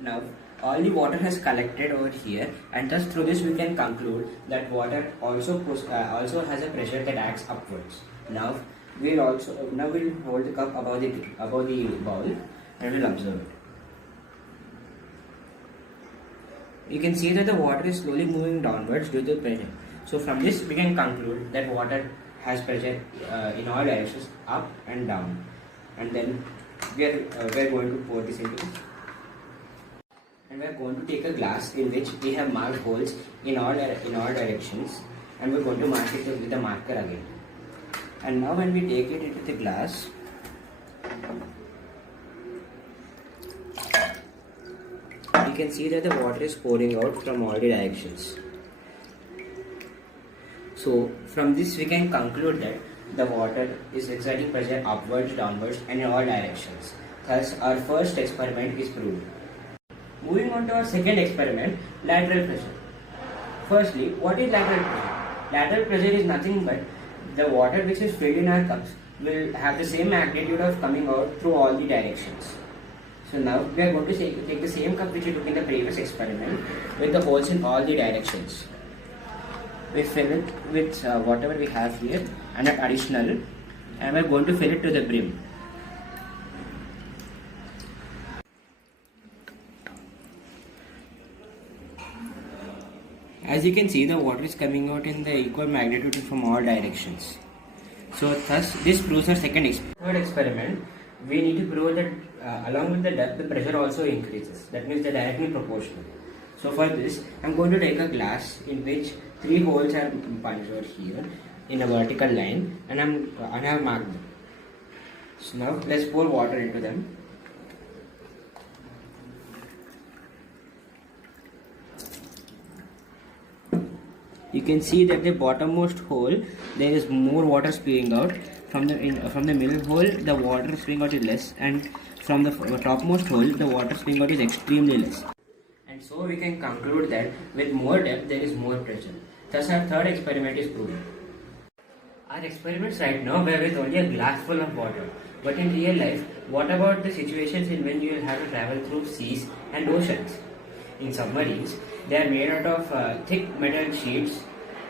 Now, all the water has collected over here, and thus through this we can conclude that water also has a pressure that acts upwards. Now, we'll hold the cup above the bowl, and we'll observe it. You can see that the water is slowly moving downwards due to pressure. So from this we can conclude that water has pressure in all directions, up and down. And then we are going to pour this into this. And we are going to take a glass in which we have marked holes in all directions, and we are going to mark it with a marker again. And now when we take it into the glass, you can see that the water is pouring out from all the directions. So from this we can conclude that the water is exerting pressure upwards, downwards and in all directions. Thus our first experiment is proved. Moving on to our second experiment, lateral pressure. Firstly, what is lateral pressure? Lateral pressure is nothing but the water which is filled in our cups will have the same magnitude of coming out through all the directions. So now we are going to take the same cup which we took in the previous experiment with the holes in all the directions. We fill it with whatever we have here and an additional, and we are going to fill it to the brim. As you can see, the water is coming out in the equal magnitude from all directions. So thus this proves our third experiment. We need to prove that along with the depth, the pressure also increases. That means they're directly proportional. So for this, I'm going to take a glass in which 3 holes are punched over here in a vertical line, and I have marked them. So now let's pour water into them. You can see that the bottommost hole there is more water spewing out. From the middle hole the water spewing out is less, and from the topmost hole the water spewing out is extremely less. And so we can conclude that with more depth there is more pressure. Thus our third experiment is proven. Our experiments right now were with only a glass full of water. But in real life, what about the situations in when you will have to travel through seas and oceans? In submarines, they are made out of thick metal sheets,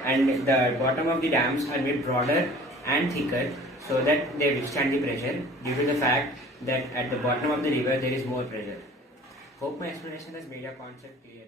and the bottom of the dams are made broader and thicker so that they withstand the pressure due to the fact that at the bottom of the river there is more pressure. Hope my explanation has made your concept clear.